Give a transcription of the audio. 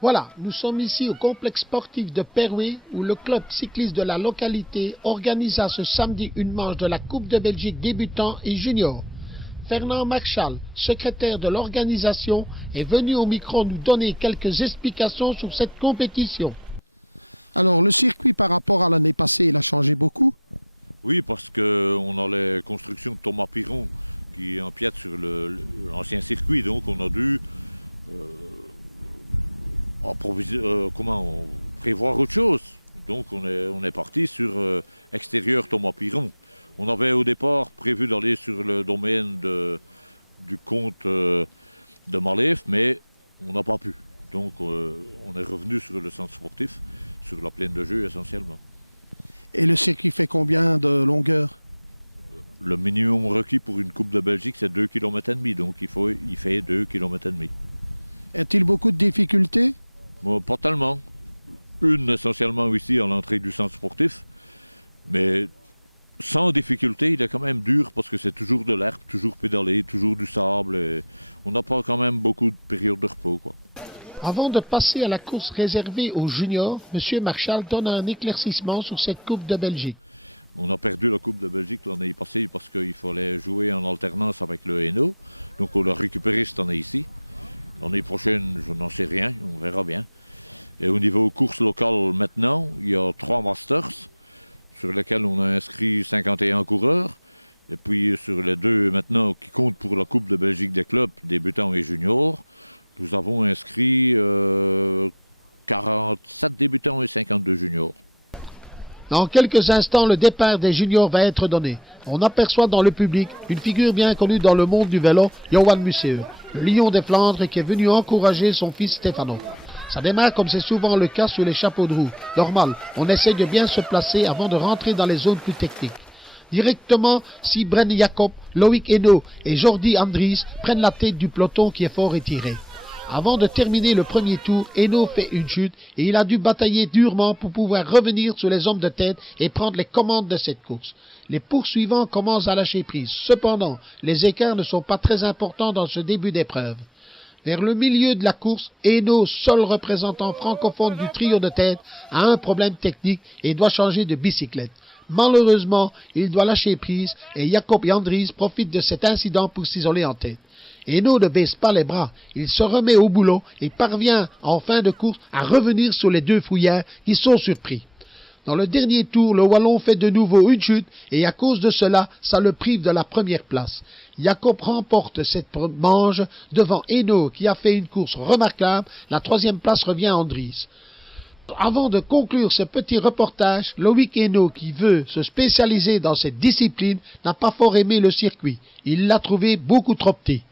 Voilà, nous sommes ici au complexe sportif de Perouet où le club cycliste de la localité organisa ce samedi une manche de la Coupe de Belgique débutants et juniors. Fernand Marchal, secrétaire de l'organisation, est venu au micro nous donner quelques explications sur cette compétition. Alors, le circuit par rapport à l'année passée, il a changé beaucoup? Oui, parce qu'on a les constructions de Thomas Piron qui empiètent sur l'ancien circuit, donc on a dû prévoir autre chose. Donc on est parti sur extérieur Thomas Piron. On avait au départ prévu d'aller sur le domaine du comte de Malève, mais on n'a pas pu. Donc on est revenu sur le centre sportif, sur la plaine de jeu essentiellement. Et le circuit fait combien de longueur? Le minimum requis pour une Coupe de Belgique, c'est 2,5 km, donc il fait 2,5 km. Y-a-t-il beaucoup de difficultés? Bon, pas tellement. Une essentiellement ici à l'entrée du centre sportif, mais sans difficulté, il est quand même dur parce que c'est toujours de l'herbe, toujours pédalé, toujours du sable. Et on n'a pas quand même beaucoup de périodes de repos, quoi. Avant de passer à la course réservée aux juniors, M. Marchal donne un éclaircissement sur cette Coupe de Belgique. On a perdu la Coupe de Belgique l'année passée parce qu'il fallait jouer en alternance avec le Hainaut. Donc on l'a récupéré cette année ici. L'année prochaine, je n'en sais rien, on verra bien. Et au niveau courses locales maintenant, il y a 3 Masters sur lesquels on a inscrit 51 coureurs. Et puis sur les 2 maintenant qui comptent pour la Coupe de Belgique des clubs, débutants et juniors, nous avons inscrit 47 débutants et 52 juniors. Dans quelques instants, le départ des juniors va être donné. On aperçoit dans le public une figure bien connue dans le monde du vélo, Johan Museeuw, le lion des Flandres qui est venu encourager son fils Stefano. Ça démarre comme c'est souvent le cas sur les chapeaux de roue. Normal, on essaie de bien se placer avant de rentrer dans les zones plus techniques. Directement, Sybren Jacob, Loïc Hainaut et Jordi Andries prennent la tête du peloton qui est fort étiré. Avant de terminer le premier tour, Hainaut fait une chute et il a dû batailler durement pour pouvoir revenir sur les hommes de tête et prendre les commandes de cette course. Les poursuivants commencent à lâcher prise. Cependant, les écarts ne sont pas très importants dans ce début d'épreuve. Vers le milieu de la course, Hainaut, seul représentant francophone du trio de tête, a un problème technique et doit changer de bicyclette. Malheureusement, il doit lâcher prise et Jacob et Andries profitent de cet incident pour s'isoler en tête. Hainaut ne baisse pas les bras, il se remet au boulot et parvient en fin de course à revenir sur les 2 fouillards qui sont surpris. Dans le dernier tour, le Wallon fait de nouveau une chute et à cause de cela, ça le prive de la première place. Jacob remporte cette manche devant Hainaut qui a fait une course remarquable. La 3e place revient à Andries. Avant de conclure ce petit reportage, Loïc Hainaut, qui veut se spécialiser dans cette discipline, n'a pas fort aimé le circuit. Il l'a trouvé beaucoup trop petit.